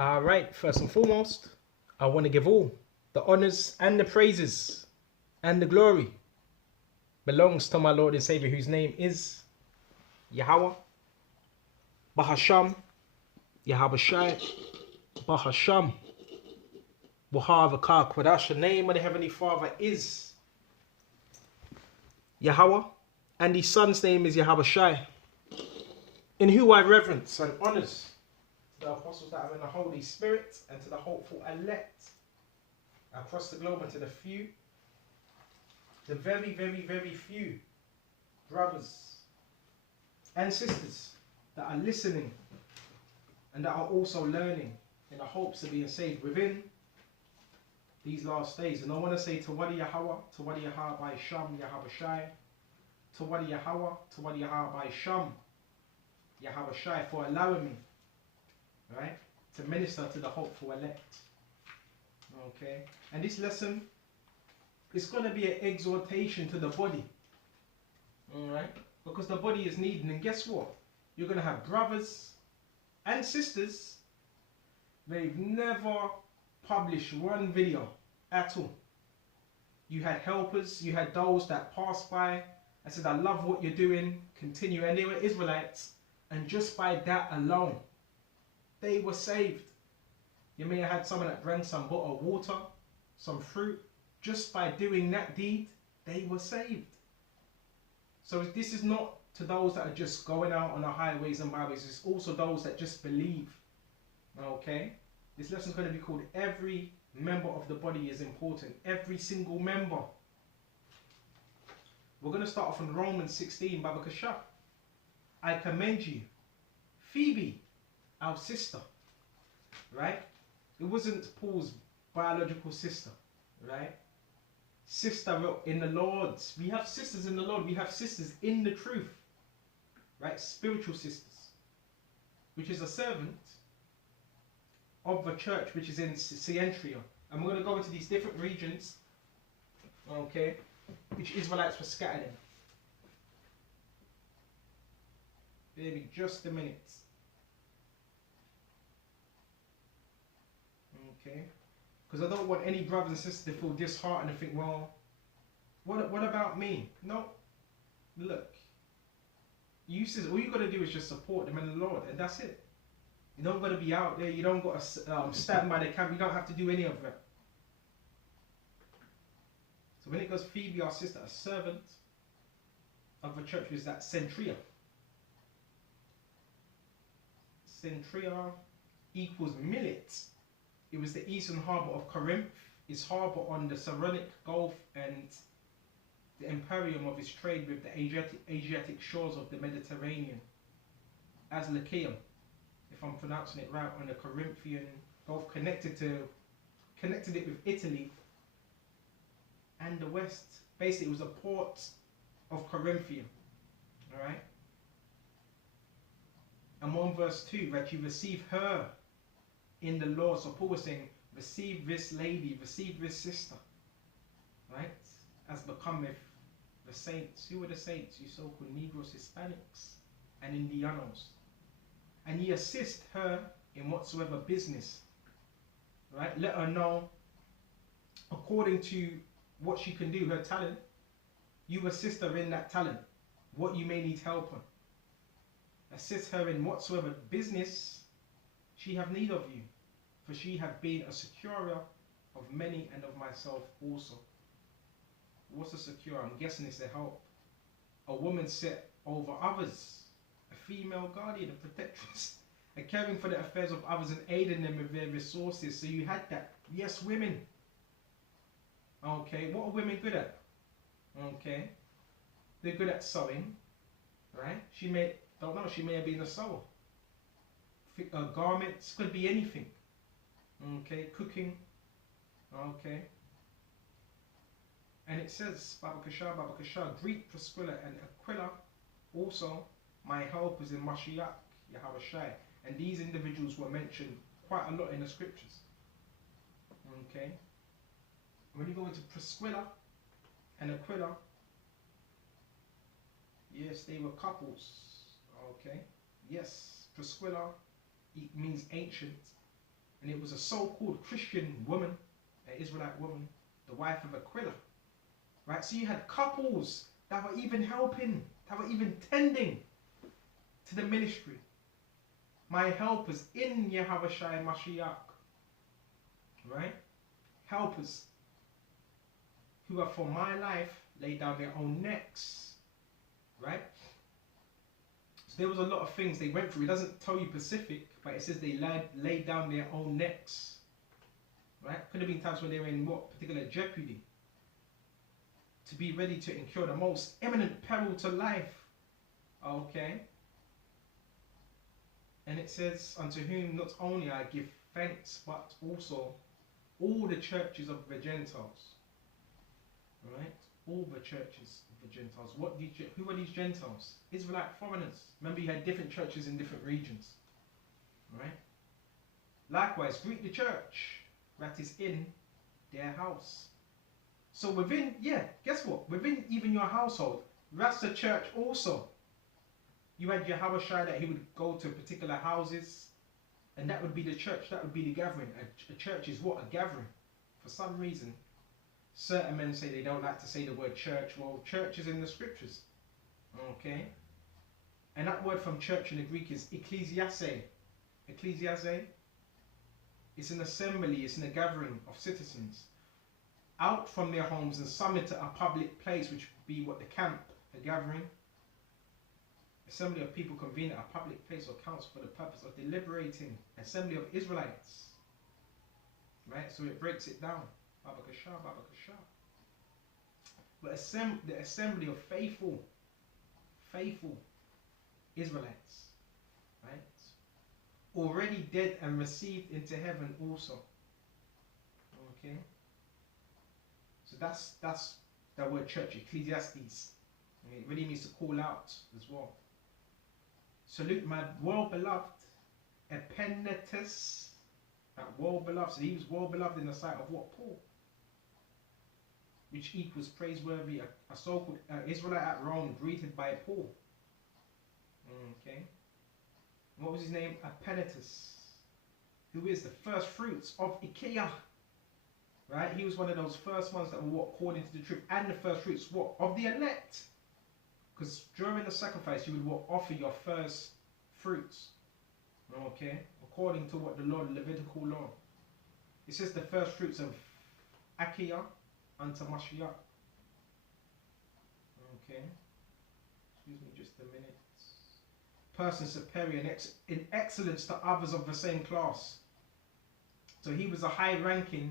All right, first and foremost, I want to give all the honors and the praises and the glory belongs to my Lord and Savior, whose name is Yahweh, Bahasham, Yahabashai, Bahasham, Wahavakar Kodash. The name of the Heavenly Father is Yahweh, and his son's name is Yahabashai, in who I reverence and honors the apostles that are in the Holy Spirit and to the hopeful elect across the globe and to the few, the very, very, very few brothers and sisters that are listening and that are also learning in the hopes of being saved within these last days. And I want to say Tawadi Yahweh, Tawadi Yahweh by Sham, Yahabashai, Tawadi Yahweh, Tawadi Yahweh by Sham, Yahabashai, for allowing me, right, to minister to the hopeful elect. Okay, and this lesson is going to be an exhortation to the body, all right, because the body is needed. And guess what? You're going to have brothers and sisters, they've never published one video at all. You had helpers, you had those that passed by and said, I love what you're doing, continue. And they were Israelites, and just by that alone, they were saved. You may have had someone that drank some bottle of water, some fruit. Just by doing that deed, they were saved. So this is not to those that are just going out on the highways and byways. It's also those that just believe. Okay? This lesson is going to be called Every Member of the Body is Important. Every single member. We're going to start off in Romans 16, Baba Kasha. I commend you, Phoebe, our sister. Right? It wasn't Paul's biological sister. Right? Sister in the Lord. We have sisters in the Lord. We have sisters in the truth. Right? Spiritual sisters. Which is a servant of the church which is in Centria. And we're going to go into these different regions. Okay? Which Israelites were scattered in. Maybe just a minute. Okay? Because I don't want any brothers and sisters to feel disheartened and think, well, what about me? No. Look. All you got to do is just support them in the Lord. And that's it. You don't got to be out there. You don't got to stand by the camp. You don't have to do any of that. So when it goes Phoebe, our sister, a servant of the church, is that Centria. Centria equals millet. It was the eastern harbour of Corinth, its harbour on the Saronic Gulf and the imperium of its trade with the Asiatic shores of the Mediterranean. As Lycaeum, if I'm pronouncing it right, on the Corinthian Gulf, connected it with Italy and the West. Basically, it was a port of Corinthia. Alright? And 1 verse 2, that you receive her in the Lord. So Paul was saying, receive this lady, receive this sister, right? As becometh the saints. Who are the saints? You so-called Negroes, Hispanics, and Indianos. And ye assist her in whatsoever business, right? Let her know, according to what she can do, her talent. You assist her in that talent, what you may need help on. Assist her in whatsoever business she have need of you, for she have been a securer of many and of myself also. What's a securer? I'm guessing it's a help. A woman set over others, a female guardian, a protectress, a caring for the affairs of others and aiding them with their resources. So you had that. Yes, women. Okay, what are women good at? Okay, they're good at sewing, right? She may have been a sewer. Garments, could be anything. Okay, cooking. Okay. And it says, Baba Kasha, greet Priscilla and Aquila, also my helpers in Mashiach, Yahabashai. And these individuals were mentioned quite a lot in the scriptures. Okay. When you go into Priscilla and Aquila, yes, they were couples. Okay. Yes, Priscilla means ancient. And it was a so-called Christian woman, an Israelite woman, the wife of Aquila. Right? So you had couples that were even helping, that were even tending to the ministry. My helpers in Yahushua Mashiach. Right? Helpers who are for my life lay down their own necks. Right? So there was a lot of things they went through. It doesn't tell you Pacific, but it says they laid down their own necks. Right? Could have been times when they were in what particular jeopardy, to be ready to incur the most imminent peril to life. Okay? And it says, unto whom not only I give thanks, but also all the churches of the Gentiles. Right? All the churches of the Gentiles. Who are these Gentiles? Israelite foreigners. Remember, you had different churches in different regions. Right? Likewise, greet the church that is in their house. So within, guess what? Within even your household, that's the church also. You had Yahushua that he would go to particular houses, and that would be the church, that would be the gathering. A church is what? A gathering. For some reason, certain men say they don't like to say the word church. Well, church is in the scriptures. Okay? And that word from church in the Greek is ecclesiase. Ecclesiase. It's an assembly, it's a gathering of citizens out from their homes and summoned to a public place, which would be what? The camp, a gathering. Assembly of people convened at a public place or council for the purpose of deliberating. Assembly of Israelites. Right? So it breaks it down. Babakashah, Babakashah. But the assembly of faithful Israelites. Right? Already dead and received into heaven also. Okay? So that's that word church, Ecclesiastes. It really means to call out as well. Salute my well-beloved Epenetus. That well-beloved. So he was well-beloved in the sight of what? Paul. Which equals praiseworthy. A so-called Israelite at Rome greeted by Paul. Okay. What was his name? Epenetus. Who is the first fruits of Achaia. Right? He was one of those first ones that were what? Called into the truth. And the first fruits what? Of the elect. Because during the sacrifice, you would what? Offer your first fruits. Okay? According to what the Levitical law. It says the first fruits of Achaia unto Mashiach. Okay? Excuse me just a minute. Person superior in excellence to others of the same class. So he was a high ranking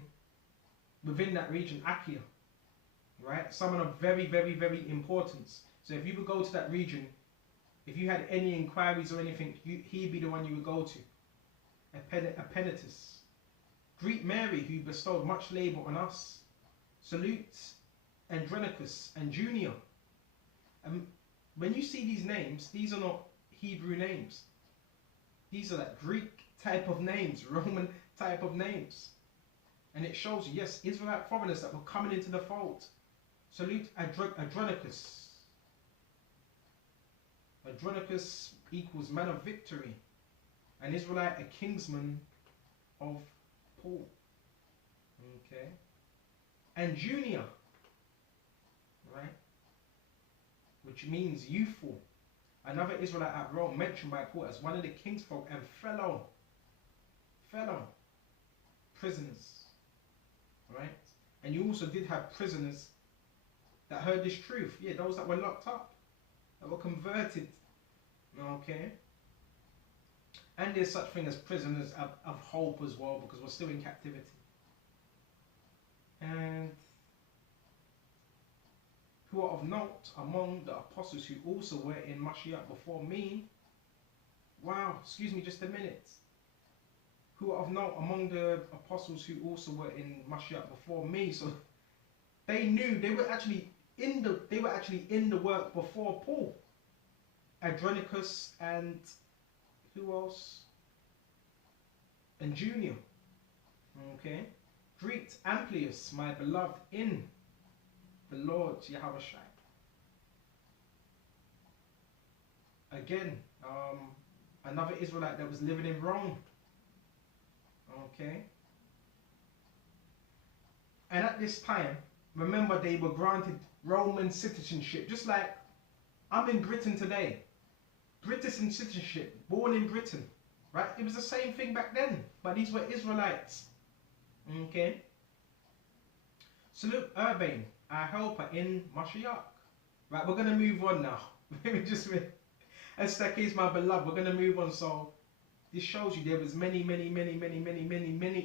within that region, Achaia. Right? Someone of very, very, very importance. So if you would go to that region, if you had any inquiries or anything, he'd be the one you would go to. Epenetus. Greet Mary, who bestowed much labor on us. Salute Andronicus and Junia. When you see these names, these are not Hebrew names. These are like Greek type of names, Roman type of names. And it shows you, yes, Israelite foreigners that were coming into the fold. Salute Andronicus. Andronicus equals man of victory. An Israelite, a kinsman of Paul. Okay. And Junia. Right? Which means youthful. Another Israelite at Rome mentioned by Paul as one of the kinsfolk and fellow prisoners. Right? And you also did have prisoners that heard this truth. Yeah, those that were locked up, that were converted. Okay? And there's such thing as prisoners of hope as well, because we're still in captivity. And who are of note among the apostles who also were in Mashiach before me. Wow, excuse me just a minute. Who are of note among the apostles who also were in Mashiach before me. So they knew they were actually in the work before Paul. Andronicus and who else? And Junia. Okay. Greet Amplius, my beloved in the Lord Yahushua. Again, another Israelite that was living in Rome. Okay. And at this time, remember they were granted Roman citizenship, just like I'm in Britain today. British citizenship, born in Britain, right? It was the same thing back then, but these were Israelites. Okay. Salute Urbain, our helper in Mashiach. Right, we're gonna move on now. Let me just, as Saki is my beloved, we're gonna move on. So this shows you there was many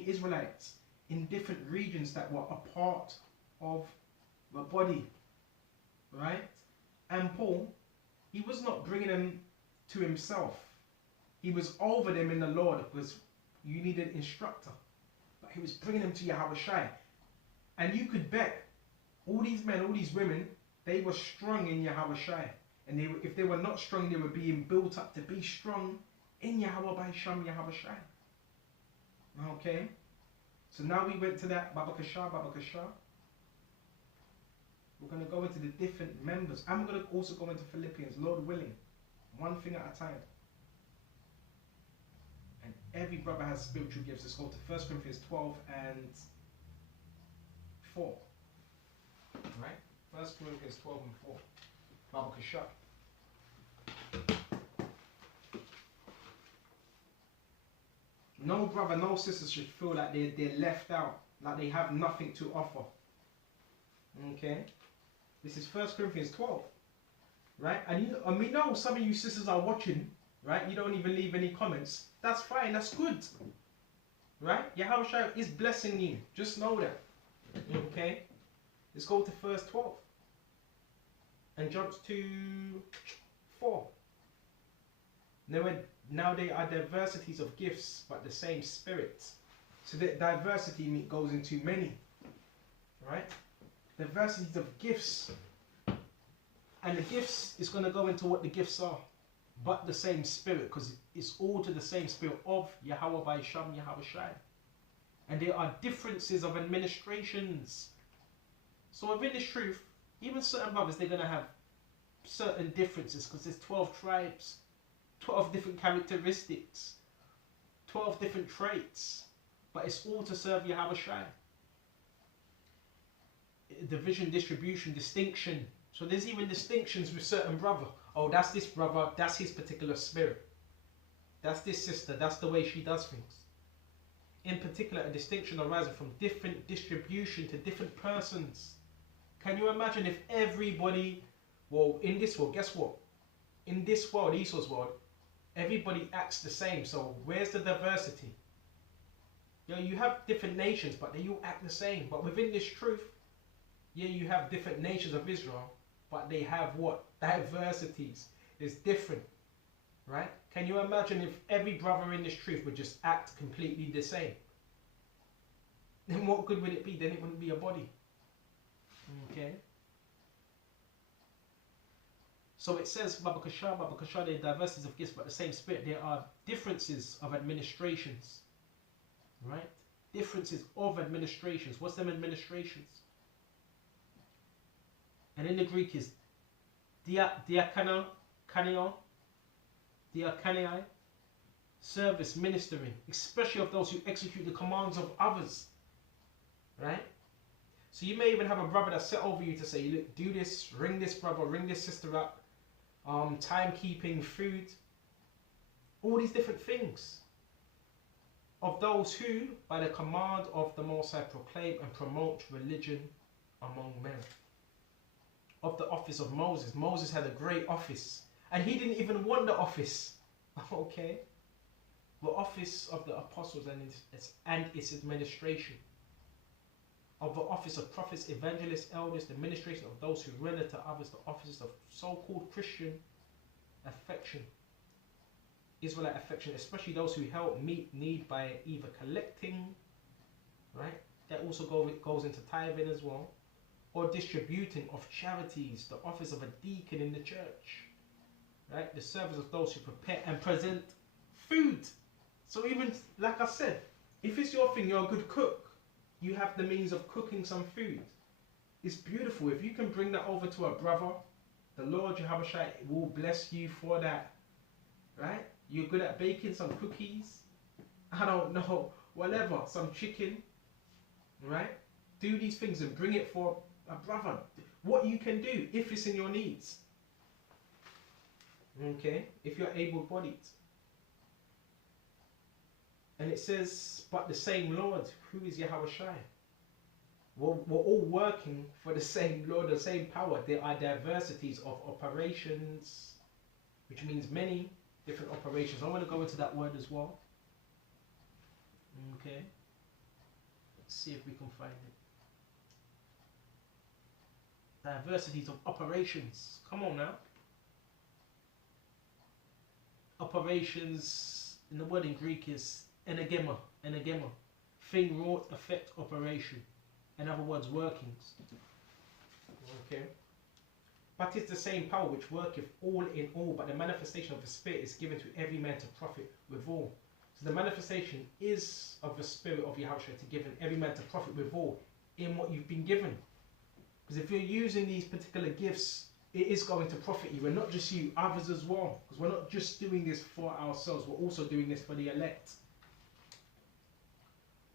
Israelites in different regions that were a part of the body, right? And Paul, he was not bringing them to himself. He was over them in the Lord because you need an instructor. But he was bringing them to Yahushua. And you could bet all these men, all these women, they were strong in Yahushua. And they, if they were not strong, they were being built up to be strong in Yahweh by Sham Yahushua. Okay? So now we went to that Baba Kasha. We're going to go into the different members. And we're going to also go into Philippians, Lord willing. One thing at a time. And every brother has spiritual gifts. Let's go to 1 Corinthians 12 and 4. Right? 1 Corinthians 12 and 4. Baba Kasha. No brother, no sister should feel like they're left out, like they have nothing to offer. Okay? This is 1 Corinthians 12. Right? And we know some of you sisters are watching, right? You don't even leave any comments. That's fine, that's good. Right? Yahushua is blessing you. Just know that. Okay? Let's go to verse 12. And jumps to 4. Now there are diversities of gifts, but the same Spirit. So that diversity goes into many. Right? Diversities of gifts. And the gifts is going to go into what the gifts are. But the same Spirit, because it's all to the same Spirit of Yahweh by Sham Yahushua. And there are differences of administrations. So within this truth, even certain brothers, they're going to have certain differences, because there's 12 tribes, 12 different characteristics, 12 different traits, but it's all to serve Yahushua. Division, distribution, distinction. So there's even distinctions with certain brother. Oh, that's this brother, that's his particular spirit. That's this sister, that's the way she does things. In particular, a distinction arising from different distribution to different persons. Can you imagine if everybody, well, in this world, guess what? In this world, Esau's world, everybody acts the same. So where's the diversity? You know, you have different nations, but they all act the same. But within this truth, yeah, you have different nations of Israel, but they have what? Diversities. It's different, right? Can you imagine if every brother in this truth would just act completely the same? Then what good would it be? Then it wouldn't be a body. Okay. So it says, Baba Kasha, there are diversities of gifts, but the same Spirit. There are differences of administrations. Right? Differences of administrations. What's them administrations? And in the Greek is diakonia, service, ministering, especially of those who execute the commands of others. Right? So you may even have a brother that's set over you to say, look, do this, ring this brother, ring this sister up, timekeeping, food, all these different things. Of those who, by the command of the Most High, proclaim and promote religion among men. Of the office of Moses. Moses had a great office. And he didn't even want the office. Okay? The office of the apostles and its administration. Of the office of prophets, evangelists, elders, the administration of those who render to others the offices of so-called Christian affection. Israelite affection, especially those who help meet need by either collecting, right? That also goes into tithing as well. Or distributing of charities, the office of a deacon in the church, right? The service of those who prepare and present food. So even, like I said, if it's your thing, you're a good cook, you have the means of cooking some food. It's beautiful. If you can bring that over to a brother, the Lord Yahushua will bless you for that, right? You're good at baking some cookies. I don't know whatever, some chicken, right? Do these things and bring it for a brother. What you can do if it's in your needs. Okay, if you're able-bodied. And it says, but the same Lord, who is Yahweh Shai. We're all working for the same Lord, the same power. There are diversities of operations, which means many different operations. I want to go into that word as well. Okay. Let's see if we can find it. Diversities of operations. Come on now. Operations, in the word in Greek is enegema. Enegema. Thing, wrought, effect, operation. In other words, workings. Okay. But it's the same power which worketh all in all, but the manifestation of the Spirit is given to every man to profit withal. So the manifestation is of the Spirit of Yahushua to give every man to profit withal in what you've been given. Because if you're using these particular gifts, it is going to profit you, and not just you, others as well. Because we're not just doing this for ourselves, we're also doing this for the elect.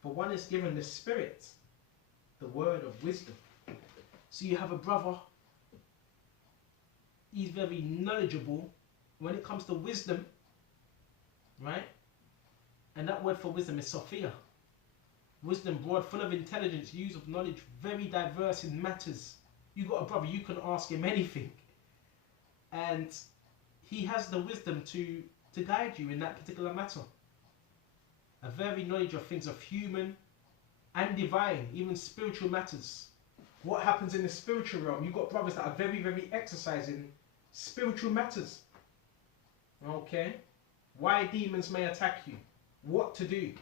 For one is given the Spirit, the word of wisdom. So you have a brother, he's very knowledgeable when it comes to wisdom, right? And that word for wisdom is Sophia. Wisdom, broad, full of intelligence, use of knowledge, very diverse in matters. You got a brother, you can ask him anything. And he has the wisdom to guide you in that particular matter. A very knowledge of things of human and divine, even spiritual matters. What happens in the spiritual realm? You've got brothers that are very, very exercising spiritual matters. Okay? Why demons may attack you. What to do.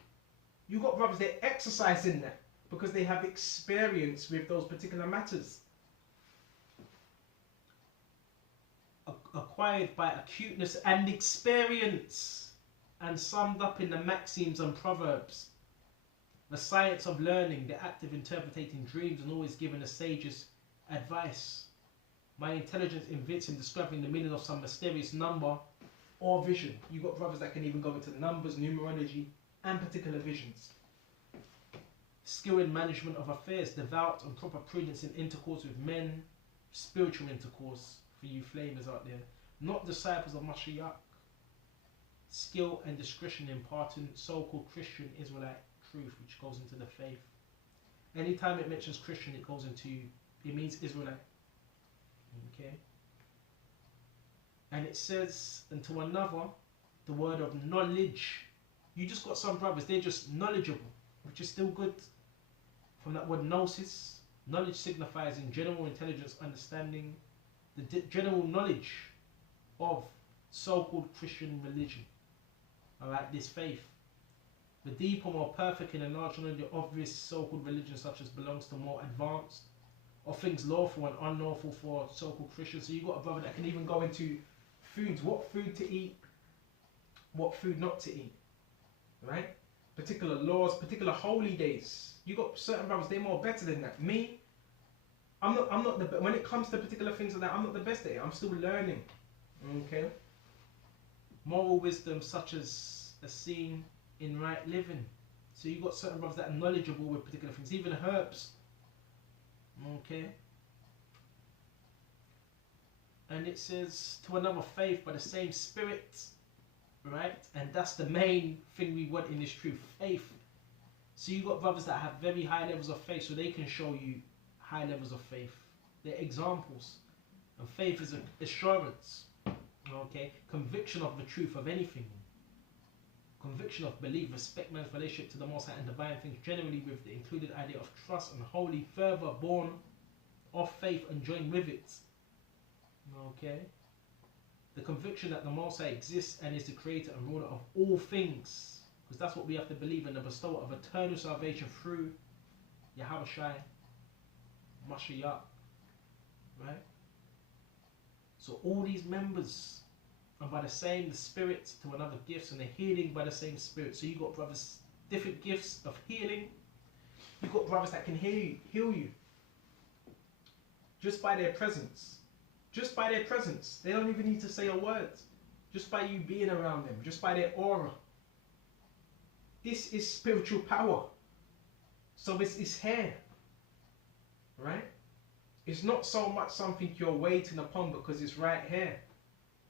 You've got brothers that exercise in that because they have experience with those particular matters. Acquired by acuteness and experience, and summed up in the maxims and proverbs. The science of learning, the act of interpreting dreams, and always giving the sages advice. My intelligence invents in discovering the meaning of some mysterious number or vision. You've got brothers that can even go into numbers, numerology, and particular visions. Skill in management of affairs, devout and proper prudence in intercourse with men, spiritual intercourse for you flamers out there. Not disciples of Mashiach. Skill and discretion imparting so-called Christian Israelite truth, which goes into the faith. Anytime it mentions Christian, it means Israelite. Okay. And it says, and to another, the word of knowledge. You just got some brothers, they're just knowledgeable, which is still good. From that word gnosis, knowledge signifies in general intelligence, understanding, the general knowledge of so-called Christian religion. Alright, this faith. The deeper, more perfect and enlarged knowledge of this so-called religion, such as belongs to more advanced, or things lawful and unlawful for so-called Christians. So you got a brother that can even go into foods, what food to eat, what food not to eat, right? Particular laws, particular holy days. You got certain brothers, they're more better than that. Me, I'm not the, when it comes to particular things like that, I'm not the best at it. I'm still learning. Okay. Moral wisdom such as seen in right living. So you got certain brothers that are knowledgeable with particular things, even herbs. Okay. And it says to another faith by the same Spirit, right? And that's the main thing we want in this truth, faith. So you got brothers that have very high levels of faith, so they can show you high levels of faith. They're examples. And faith is an assurance. Okay, conviction of the truth of anything. Conviction of belief, respect man's relationship to the Most High and divine things, generally with the included idea of trust and holy fervor born of faith and joined with it. Okay, the conviction that the Most High exists and is the creator and ruler of all things, because that's what we have to believe in, the bestower of eternal salvation through Yahweh Shai, Mashiach, right? So all these members are by the same, the Spirit to another gifts, and the healing by the same Spirit. So you got brothers, different gifts of healing. You got brothers that can heal you just by their presence. Just by their presence. They don't even need to say a word. Just by you being around them. Just by their aura. This is spiritual power. So it's here. Right? It's not so much something you're waiting upon because it's right here.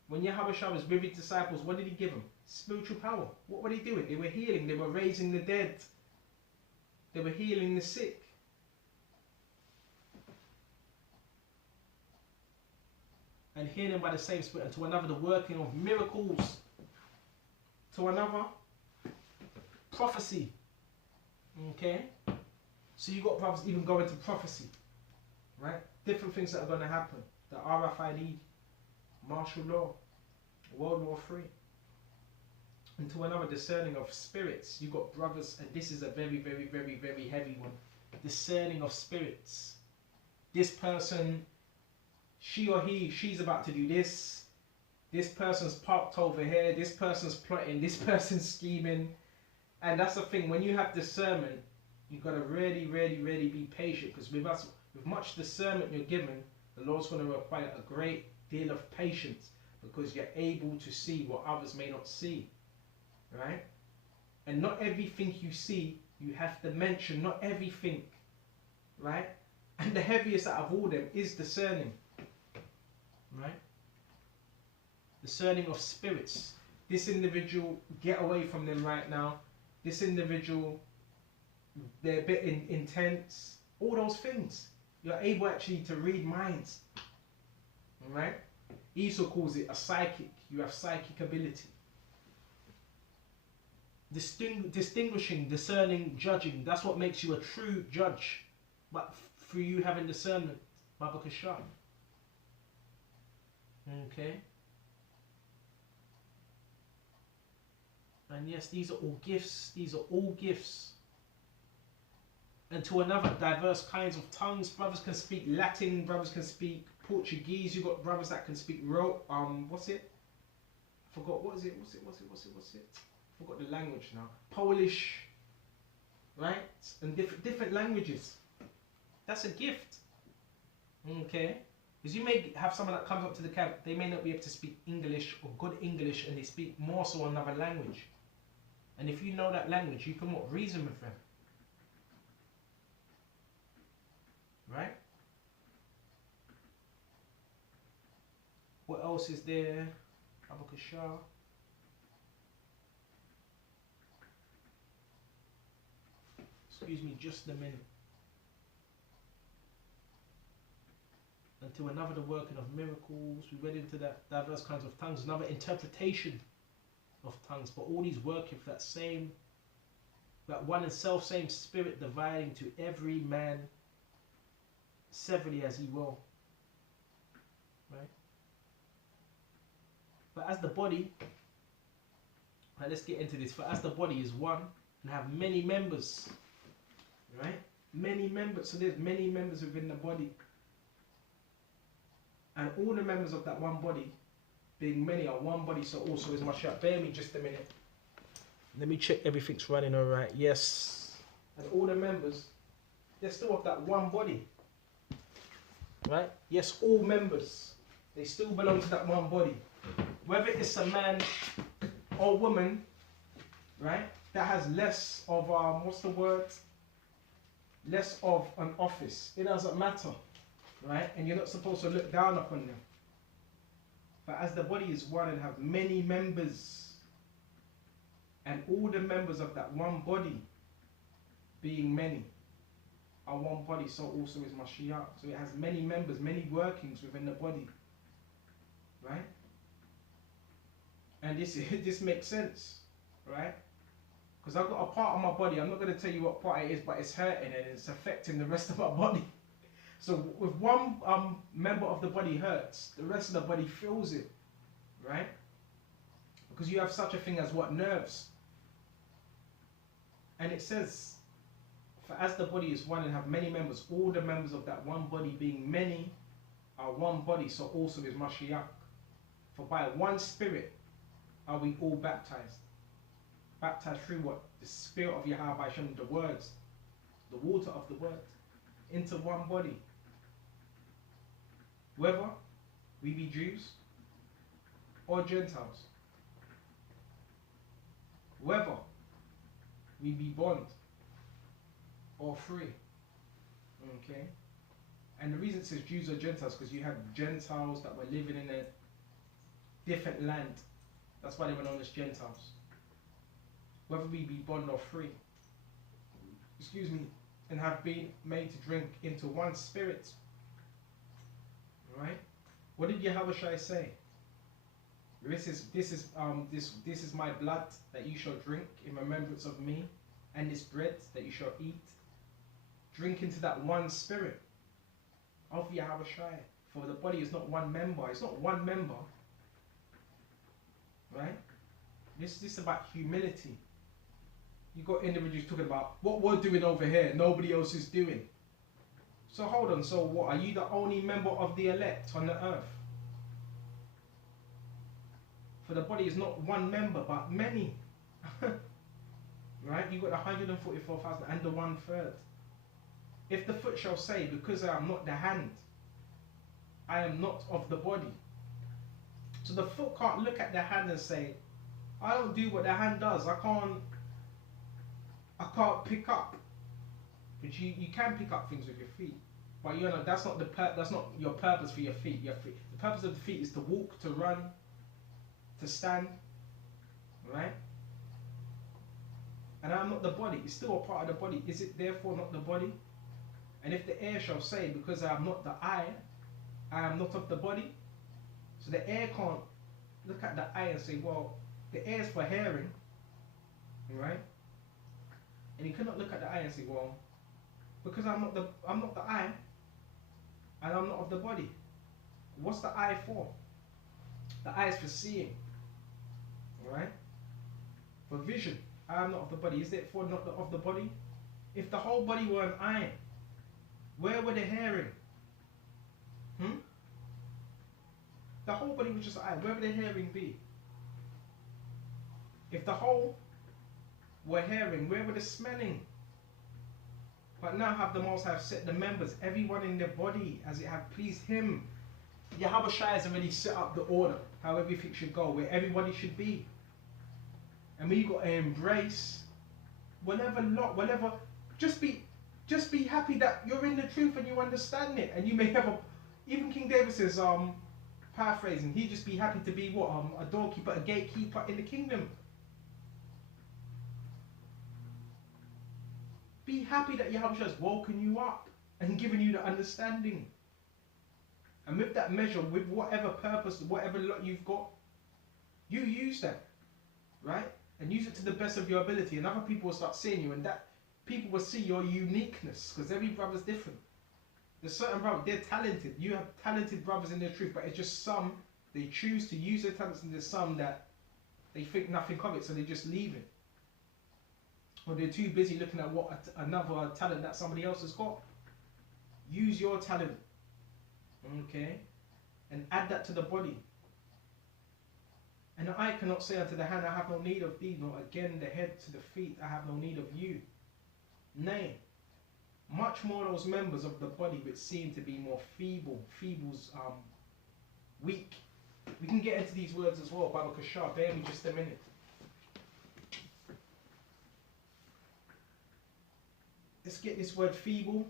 When Yahushua was with his disciples, what did he give them? Spiritual power. What were they doing? They were healing. They were raising the dead. They were healing the sick. And healing by the same Spirit. And to another, the working of miracles. To another, prophecy. Okay? So you got brothers even going to prophecy. Right? Different things that are going to happen. The RFID, martial law, World War III. And to another, discerning of spirits. You got brothers, and this is a very, very, very, very heavy one. Discerning of spirits. This person, she or he, she's about to do this. This person's parked over here. This person's plotting. This person's scheming. And that's the thing. When you have discernment, you've got to really, really, really be patient. Because with us, with much discernment you're given, the Lord's going to require a great deal of patience. Because you're able to see what others may not see. Right? And not everything you see, you have to mention. Not everything. Right? And the heaviest out of all them is discerning. Right? Discerning of spirits. This individual, get away from them right now. This individual, they're a bit intense. All those things. You're able actually to read minds. Right? Esau calls it a psychic. You have psychic ability. Distinguishing, discerning, judging. That's what makes you a true judge. But through you having discernment. Baba Kashan. Okay. And yes, these are all gifts. These are all gifts. And to another, diverse kinds of tongues. Brothers can speak Latin. Brothers can speak Portuguese. You've got brothers that can speak what's it? Forgot. What's it? Forgot the language now. Polish. Right? And different languages. That's a gift. Okay? Because you may have someone that comes up to the camp, they may not be able to speak English or good English, and they speak more so another language. And if you know that language, you can reason with them. Right? What else is there? Abakashah. Excuse me just a minute. And to another, the working of miracles. We read into that diverse kinds of tongues. Another, interpretation of tongues. But all these working for that one and self same Spirit, dividing to every man severally as he will. Right? But as the body, right, let's get into this. For as the body is one and have many members, right? Many members. So there's many members within the body. And all the members of that one body, being many, are one body, so also is Mashiach. Bear me just a minute. Let me check everything's running all right. Yes. And all the members, they're still of that one body. Right? Yes, all members, they still belong to that one body. Whether it's a man or woman, right, that has less of, what's the word? Less of an office. It doesn't matter. Right? And you're not supposed to look down upon them. But as the body is one and have many members, and all the members of that one body, being many, are one body, so also is Mashiach. So it has many members, many workings within the body. Right? And this makes sense. Right? Because I've got a part of my body, I'm not going to tell you what part it is, but it's hurting and it's affecting the rest of my body. So if one member of the body hurts, the rest of the body feels it, right? Because you have such a thing as what? Nerves. And it says, for as the body is one and have many members, all the members of that one body being many are one body, so also is Mashiach. For by one Spirit are we all baptized. Baptized through what? The Spirit of Yahweh Hashem, the words, the water of the word, into one body. Whether we be Jews or Gentiles. Whether we be bond or free. Okay? And the reason it says Jews or Gentiles, because you have Gentiles that were living in a different land. That's why they were known as Gentiles. Whether we be bond or free, excuse me, and have been made to drink into one spirit. Right? What did Yahushua say? This is my blood that you shall drink in remembrance of me, and this bread that you shall eat. Drink into that one spirit of Yahushua. For the body is not one member. It's not one member. Right? This is about humility. You got individuals talking about what we're doing over here, nobody else is doing. So hold on, so what? Are you the only member of the elect on the earth? For the body is not one member, but many. Right? You got 144,000 and the 1/3. If the foot shall say, because I am not the hand, I am not of the body. So the foot can't look at the hand and say, I don't do what the hand does. I can't pick up. But you can pick up things with your feet. But you know that's not your purpose for your feet. The purpose of the feet is to walk, to run, to stand. Right? And I'm not the body. It's still a part of the body. Is it therefore not the body? And if the ear shall say, because I am not the eye, I am not of the body. So the ear can't look at the eye and say, well, the ear is for hearing. Right? And you cannot look at the eye and say, well, because I'm not the eye, and I'm not of the body. What's the eye for? The eye is for seeing. Right? For vision. I am not of the body. Is it for not of the body? If the whole body were an eye, where were the hearing? The whole body was just an eye. Where would the hearing be? If the whole were hearing, where were the smelling? But now have the Most High set the members, everyone in their body, as it hath pleased him. Yahushua has already set up the order, how everything should go, where everybody should be. And we got to embrace whatever. Just be happy that you're in the truth and you understand it. And you may have even King David says, paraphrasing, he'd just be happy to be what? A doorkeeper, a gatekeeper in the kingdom. Be happy that Yahushua has woken you up and given you the understanding. And with that measure, with whatever purpose, whatever lot you've got, you use that. Right? And use it to the best of your ability. And other people will start seeing you, and that people will see your uniqueness, because every brother's different. There's certain brothers, they're talented. You have talented brothers in their truth, but it's just some, they choose to use their talents, and there's some that they think nothing of it, so they just leave it. Or they're too busy looking at what another talent that somebody else has got. Use your talent, okay, and add that to the body. And the eye cannot say unto the hand, I have no need of thee, nor again the head to the feet, I have no need of you. Nay, much more those members of the body which seem to be more feeble, weak. We can get into these words as well, Baba Kashar, bear me just a minute. Let's get this word feeble.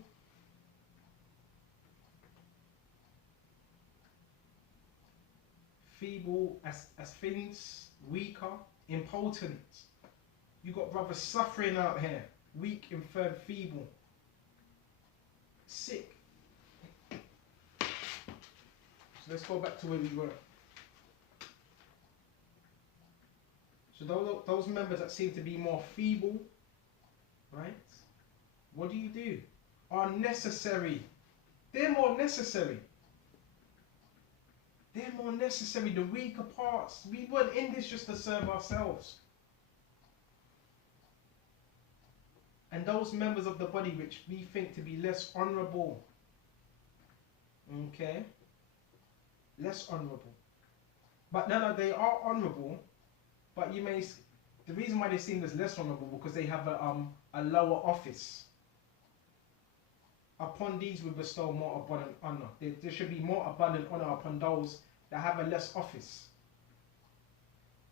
Feeble as things, weaker, impotent. You got brothers suffering out here, weak, infirm, feeble, sick. So let's go back to where we were. So those members that seem to be more feeble, right? What do? Are necessary. They're more necessary. They're more necessary, the weaker parts. We weren't in this just to serve ourselves. And those members of the body which we think to be less honorable, okay, less honorable. But no, they are honorable, but the reason why they seem as less honorable because they have a lower office. Upon these we bestow more abundant honor. There should be more abundant honor upon those that have a less office.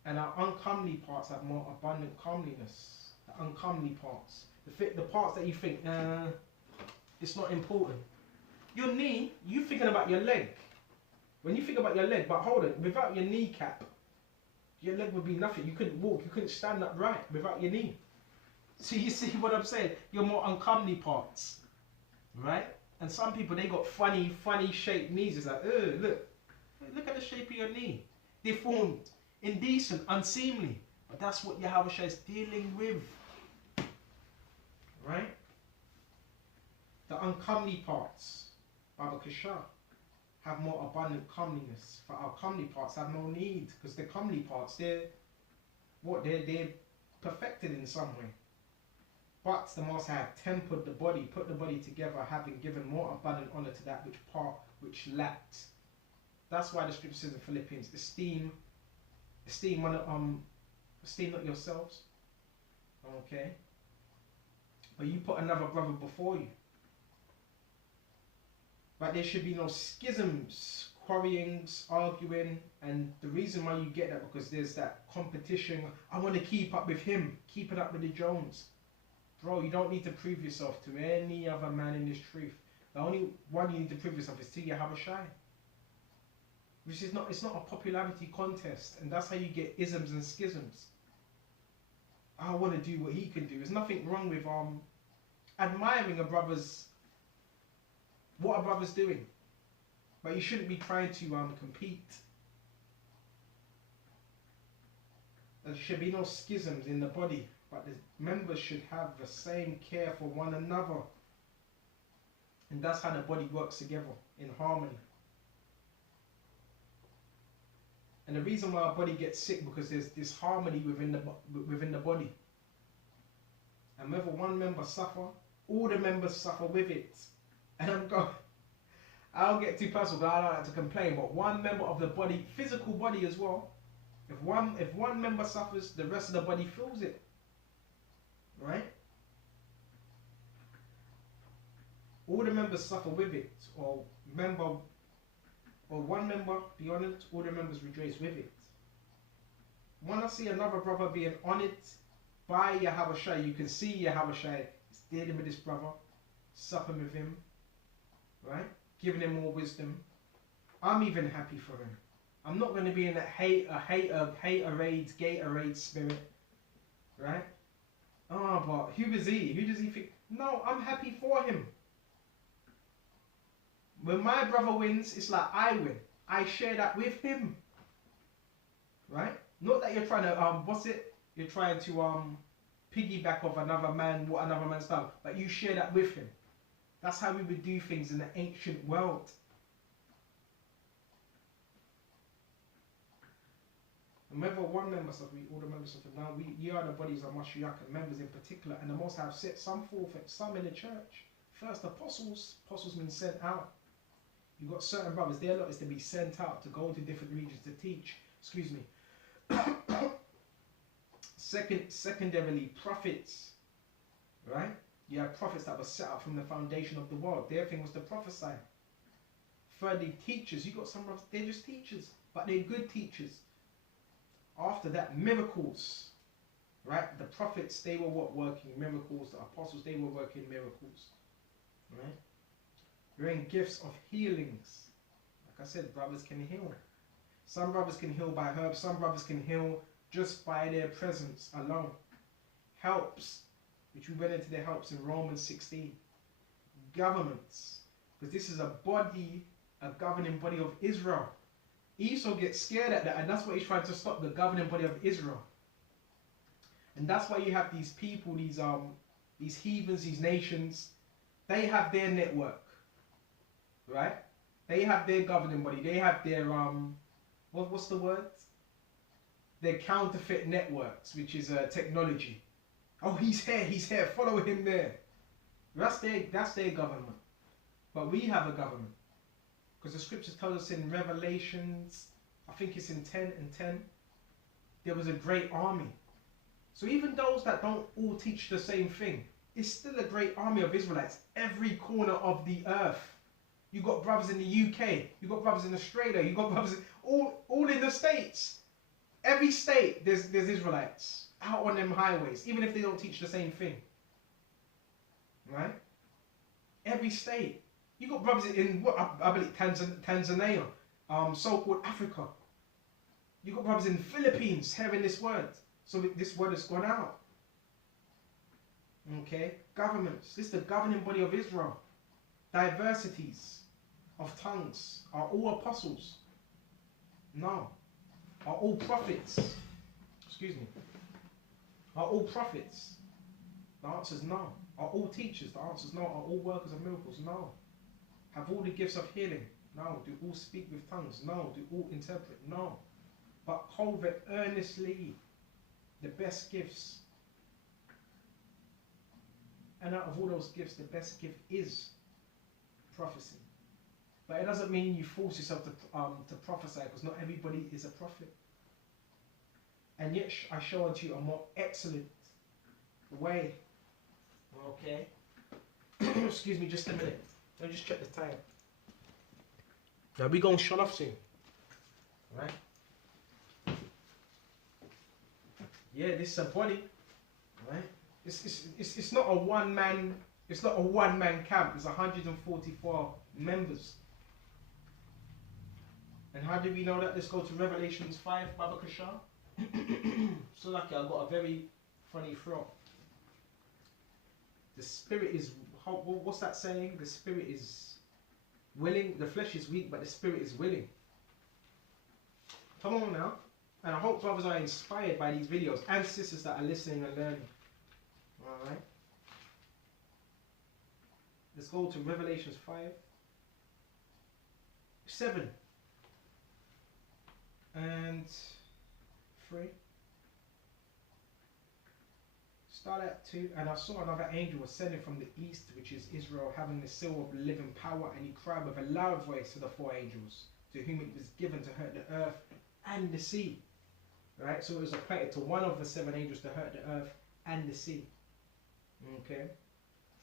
And our uncomely parts have more abundant comeliness. The uncomely parts. The parts that you think, it's not important. Your knee, you thinking about your leg. When you think about your leg, but hold it, without your kneecap, your leg would be nothing. You couldn't walk, you couldn't stand upright without your knee. So you see what I'm saying? Your more uncomely parts, right? And some people, they got funny shaped knees. It's like, look at the shape of your knee. Deformed, indecent, unseemly. But that's what Yahushua is dealing with, right? The uncomely parts, Baba Kasha, have more abundant comeliness. For our comely parts have no need, because the comely parts, they're perfected in some way. But the Most High have tempered the body, put the body together, having given more abundant honor to that which lacked. That's why the scripture says in Philippians, esteem not yourselves, okay? But you put another brother before you. But there should be no schisms, quarryings, arguing, and the reason why you get that, because there's that competition. I want to keep up with him, keep it up with the Jones. Bro, you don't need to prove yourself to any other man in this truth. The only one you need to prove yourself is to Yahushua. Which is it's not a popularity contest, and that's how you get isms and schisms. I want to do what he can do. There's nothing wrong with admiring what a brother's doing, but you shouldn't be trying to compete. There should be no schisms in the body, but the members should have the same care for one another, and that's how the body works together in harmony. And the reason why our body gets sick, because there's disharmony within the body. And whether one member suffer, all the members suffer with it. And I don't get too personal, but I don't like to complain. But one member of the body, physical body as well, if one member suffers, the rest of the body feels it. Right? All the members suffer with it, or one member, be honoured, all the members rejoice with it. When I see another brother being honoured by Yahushua, you can see Yahushua is dealing with this brother, supping with him, right? Giving him more wisdom. I'm even happy for him. I'm not going to be in that Gatorade spirit, right? Oh, but who is he? Who does he think? No, I'm happy for him. When my brother wins, it's like I win. I share that with him. Right? Not that you're trying to, You're trying to piggyback off another man, what another man's done. But you share that with him. That's how we would do things in the ancient world. And whether one member suffer, all the members suffer. Now, ye are the bodies of Mashiach, and members in particular, and the Most High have set some forth, some in the church. First, apostles. Apostles mean sent out. You've got certain brothers, their lot is to be sent out to go into different regions to teach. Excuse me. Secondarily, prophets. Right? You have prophets that were set up from the foundation of the world. Their thing was to prophesy. Thirdly, teachers. You got some brothers, they're just teachers, but they're good teachers. After that, miracles. Right? The prophets, they were working miracles. The apostles, they were working miracles. Right? You're in gifts of healings. Like I said, brothers can heal. Some brothers can heal by herbs. Some brothers can heal just by their presence alone. Helps, which we went into the helps in Romans 16. Governments, because this is a governing body of Israel. Esau gets scared at that, and that's what he's trying to stop, the governing body of Israel. And that's why you have these people, these heathens, these nations. They have their network. Right? They have their governing body. They have their what's the word? Their counterfeit networks, which is technology. Oh, he's here. Follow him there. That's their government. But we have a government, because the scriptures tell us in Revelations, I think it's in 10 and 10, there was a great army. So even those that don't all teach the same thing, it's still a great army of Israelites. Every corner of the earth. You got brothers in the UK, you got brothers in Australia, you got brothers all in the States. Every state there's Israelites. out on them highways, even if they don't teach the same thing. Right? Every state. You got brothers in what I believe Tanzania, so-called Africa. You got brothers in the Philippines hearing this word. So this word has gone out. Okay? Governments. This is the governing body of Israel. Diversities of tongues. Are all apostles? No. Are all prophets? Excuse me. Are all prophets? The answer is no. Are all teachers? The answer is no. Are all workers of miracles? No. Have all the gifts of healing? No. Do all speak with tongues? No. Do all interpret? No. But covet earnestly the best gifts. And out of all those gifts, the best gift is prophecy. But it doesn't mean you force yourself to prophesy, because not everybody is a prophet. And yet I show unto you a more excellent way. Okay. Excuse me just a minute. Let me just check the time. Now we going to shut off soon. Right? Yeah, this is a body. Right? It's not a one man. It's not a one man camp. It's 144 members. And how do we know that? Let's go to Revelations 5, Baba Kashar. So lucky, I got a very funny throat. The spirit is, what's that saying? The spirit is willing, the flesh is weak, but the spirit is willing. Come on now. And I hope brothers are inspired by these videos, and sisters that are listening and learning. Alright. Let's go to Revelations 5. 7. And 3. Start at 2. And I saw another angel ascending from the east, which is Israel, having the seal of living power, and he cried with a loud voice to the 4 angels, to whom it was given to hurt the earth and the sea. Right? So it was appointed to one of the 7 angels to hurt the earth and the sea. Okay?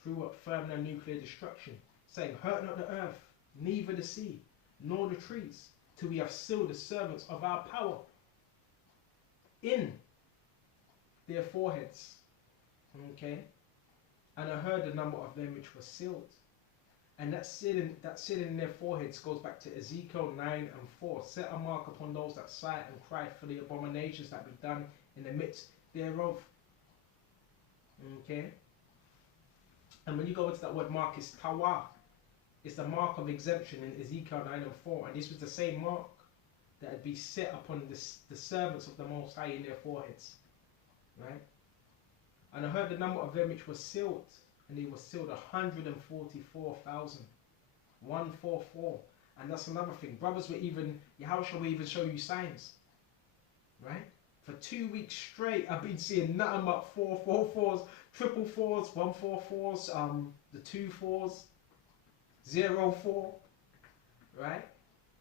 Through what firm their nuclear destruction, saying, hurt not the earth, neither the sea, nor the trees, till we have sealed the servants of our power in their foreheads. Okay? And I heard the number of them which were sealed. And that sealing in their foreheads goes back to Ezekiel 9 and 4. Set a mark upon those that sigh and cry for the abominations that be done in the midst thereof. Okay? And when you go into that word mark, it's tawa. It's the mark of exemption in Ezekiel 9 and 4. And this was the same mark that had been set upon the servants of the Most High in their foreheads. Right? And I heard the number of them which were sealed. And they were sealed 144,000. 144. And that's another thing. Brothers were even, Yahushua will even show you signs. Right? For 2 weeks straight, I've been seeing nothing but 444s, 444s, 144s, the 24s, 04. Right?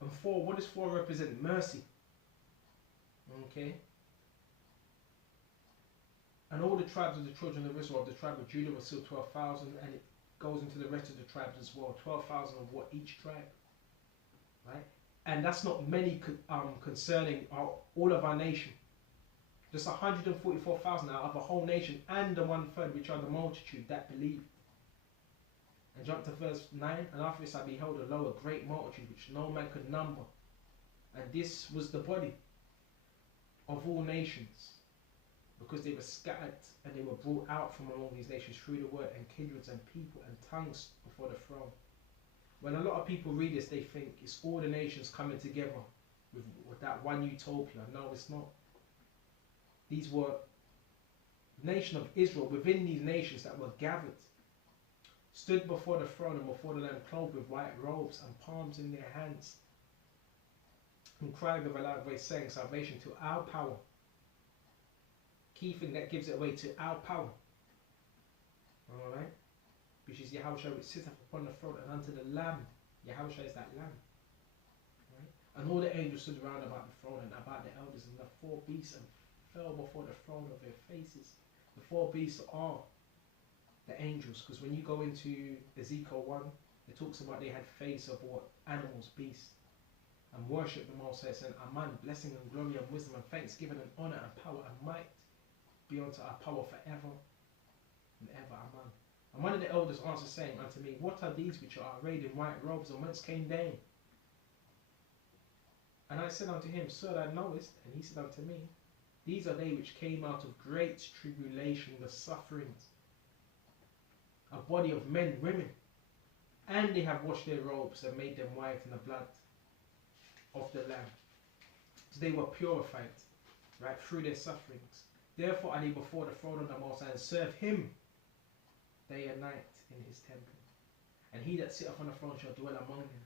And 4, what does 4 represent? Mercy. Okay? And all the tribes of the children of Israel, of the tribe of Judah, were still 12,000, and it goes into the rest of the tribes as well. 12,000 of what each tribe, right? And that's not many concerning all of our nation. Just 144,000 out of a whole nation, and the 1/3, which are the multitude that believe. And jump to verse 9. And after this I beheld a lower great multitude, which no man could number. And this was the body of all nations, because they were scattered and they were brought out from among these nations through the word, and kindreds and people and tongues before the throne. When a lot of people read this, they think it's all the nations coming together with that one utopia. No, it's not. These were nation of Israel within these nations that were gathered, stood before the throne and before the Lamb, clothed with white robes and palms in their hands, and cried with a loud voice, saying, salvation to our power. Key thing that gives it away to our power. Alright? Which is Yahushua, which sits upon the throne, and unto the Lamb. Yahushua is that Lamb. Right? And all the angels stood round about the throne and about the elders, and the 4 beasts, and fell before the throne of their faces. The 4 beasts are the angels, because when you go into Ezekiel 1, it talks about they had face of what? Animals, beasts. And worship the Most High, saying, Amen, blessing and glory and wisdom and thanksgiving and honor and power and might be unto our power forever and ever. Amen. And one of the elders answered, saying unto me, What are these which are arrayed in white robes, and whence came they? And I said unto him, Sir, thou knowest. And he said unto me, These are they which came out of great tribulation, the sufferings, a body of men, women, and they have washed their robes and made them white in the blood of the Lamb. So they were purified, right, through their sufferings. Therefore are they before the throne of the Most High, and serve him day and night in his temple. And he that sitteth on the throne shall dwell among them.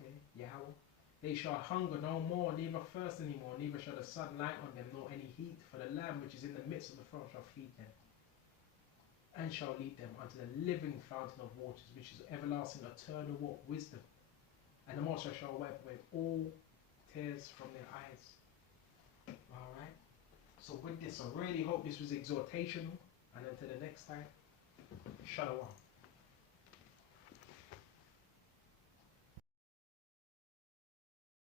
Okay, Yahweh. They shall hunger no more, neither thirst any more, neither shall the sun light on them, nor any heat. For the Lamb which is in the midst of the throne shall feed them, and shall lead them unto the living fountain of waters, which is everlasting, eternal wisdom. And the Most High shall wipe away all tears from their eyes. Alright? So with this, I really hope this was exhortational. And until the next time, Shalom.